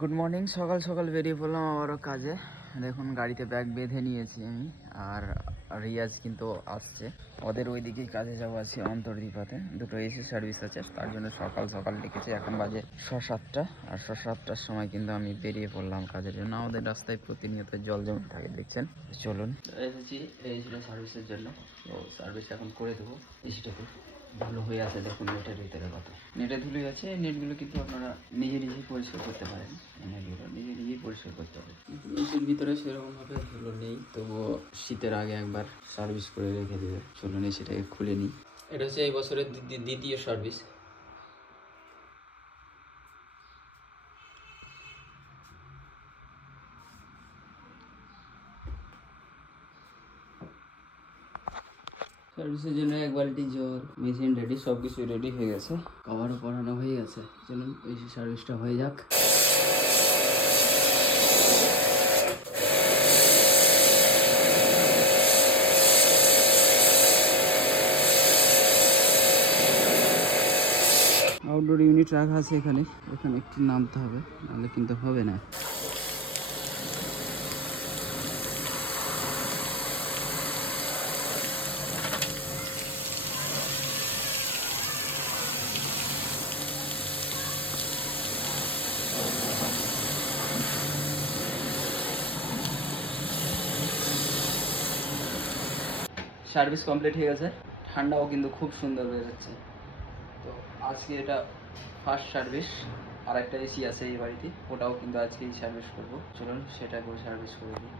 Good morning. সকাল সকাল বেরিয়ে পড়লাম আবারও কাজে। দেখুন গাড়িতে ব্যাগ বেঁধে নিয়েছি আমি, আর রিয়াজ কিন্তু আসছে। ওদের ওই দিকেই কাজে যাবো আজকে অন্তর্দ্বীপাতে। দুটো এসি সার্ভিস আছে, তার জন্য সকাল সকাল ডেকেছে। এখন বাজে 6-7টা, আর 6-7টার সময় কিন্তু আমি বেরিয়ে পড়লাম কাজের জন্য। আমাদের রাস্তায় প্রতিনিয়ত জল জমে থাকে, দেখছেন। চলুন, এসেছি এসিটা সার্ভিসের জন্য। তো সার্ভিস এখন করে দেবো। এসিটাকে ধুলো হয়ে আছে, দেখুন নেটের ভিতরে কত নেটে ধুলে আছে। নেটগুলো কিন্তু আপনারা নিজে নিজেই পরিষ্কার করতে পারেন। নেটগুলো নিজে নিজেই পরিষ্কার করতে হবে। এসির ভিতরে সেরকমভাবে ধুলো নেই, তবুও শীতের আগে একবার সার্ভিস করে রেখে দেবে। চলুন সেটাকে খুলে নিই। এটা হচ্ছে এই বছরের দ্বিতীয় সার্ভিস। সার্ভিসের জন্য এক বালতি জল, মেশিন রেডি, সব কিছু রেডি হয়ে গেছে। কভারও পরানো হয়ে গেছে। চলুন এসি সার্ভিসটা হয়ে যাক। আউটডোর ইউনিট রাখা আছে এখানে। এখানে একটু নামতে হবে, নাহলে কিন্তু হবে না। সার্ভিস কমপ্লিট হয়ে গেছে। ঠান্ডাও কিন্তু খুব সুন্দর বেরোচ্ছে। তো আজকে এটা ফার্স্ট সার্ভিস। আর একটা এসি আছে এই বাড়িতে, ওটাও কিন্তু আজকেই সার্ভিস করবো। চলুন সেটা করে সার্ভিস করে দিই।